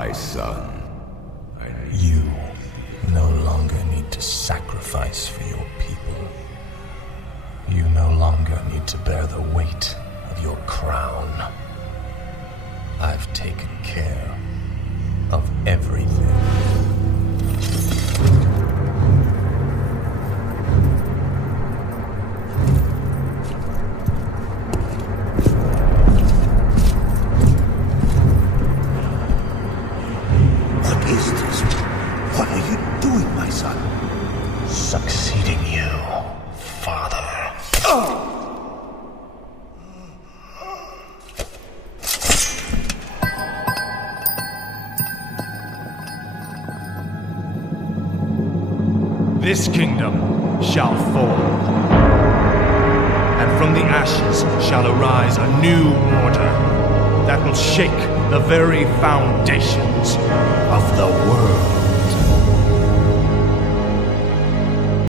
my son. You no longer need to sacrifice for your people. You no longer need to bear the weight of your crown. I've taken care of everything. What is this? What are you doing, my son? Succeeding you, father. This kingdom shall fall, and from the ashes shall arise a new order that will shake the very foundations of the world.